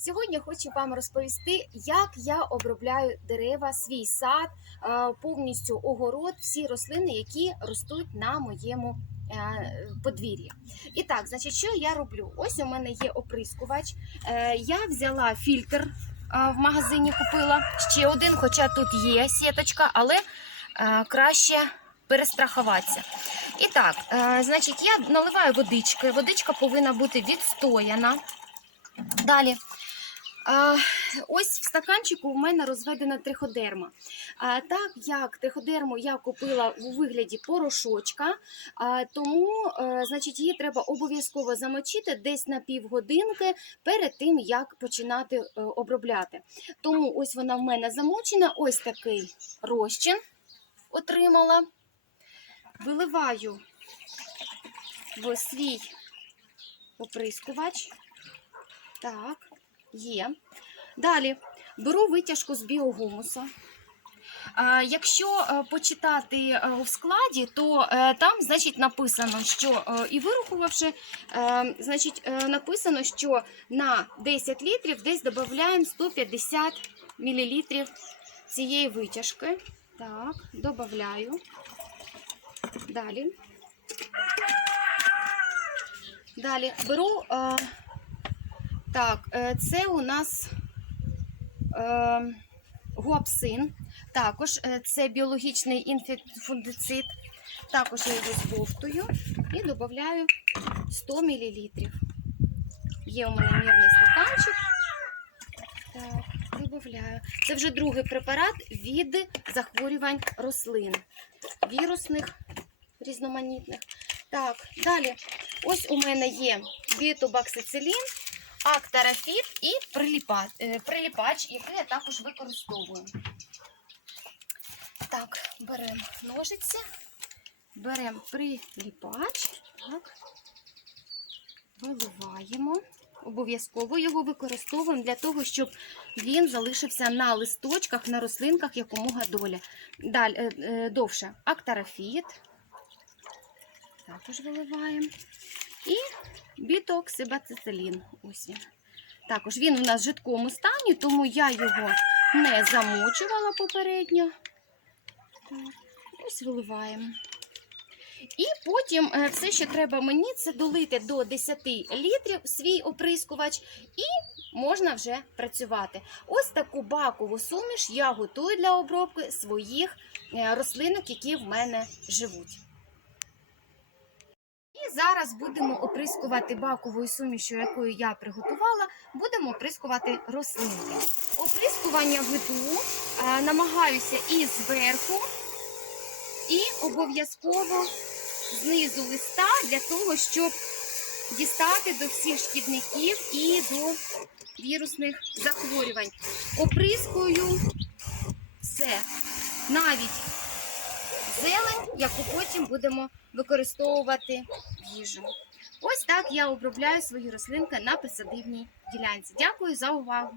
Сьогодні хочу вам розповісти, як я обробляю дерева, свій сад, е, повністю огород, всі рослини, які ростуть на моєму е, подвір'ї. І так, значить, що я роблю? Ось у мене є оприскувач. Е, Я взяла фільтр в магазині, купила ще один, хоча тут є сіточка, але краще перестрахуватися. І так, значить, я наливаю водички. Водичка повинна бути відстояна. Далі. Ось в стаканчику у мене розведена триходерма. Так як триходерму я купила у вигляді порошочка, тому е, значить, її треба обов'язково замочити десь на півгодинки перед тим, як починати е, обробляти. Тому ось вона в мене замочена, ось такий розчин отримала. Виливаю в свій оприскувач. Так, є. Далі беру витяжку з біогумуса. Якщо е, почитати е, в складі, то е, там значить, написано, що е, і вирахувавши, е, значить, е, написано, що на 10 літрів десь додаємо 150 мл цієї витяжки. Так, додаю. Далі. Далі беру. Так, е, це у нас е, гуапсин. Також е, це біологічний інфундицид. Також я його збовтую і додаю 100 мл. Є у мене мірний стаканчик. Так, додаю. Це вже другий препарат від захворювань рослин, вірусних, різноманітних. Так, далі. Ось у мене є бітобаксицилін, актарафіт і приліпач, приліпач, який я також використовую. Так, беремо ножиці, беремо приліпач, так, виливаємо. Обов'язково його використовуємо для того, щоб він залишився на листочках, на рослинках якомога доля. Далі, е, е, довше. Актарафіт. Також виливаємо. І Ось він. Також він у нас в жидкому стані, тому я його не замочувала попередньо. Ось виливаємо. І потім е, все, що треба мені, це долити до 10 літрів свій оприскувач, і можна вже працювати. Ось таку бакову суміш я готую для обробки своїх е, рослинок, які в мене живуть. Зараз будемо оприскувати баковою сумішю, якою я приготувала, будемо оприскувати рослинки. Оприскування веду, е, намагаюся і зверху, і обов'язково знизу листа для того, щоб дістати до всіх шкідників і до вірусних захворювань. Оприскую все, навіть зелень, яку потім будемо використовувати їжу. Ось так я обробляю свої рослинки на посадивній ділянці. Дякую за увагу!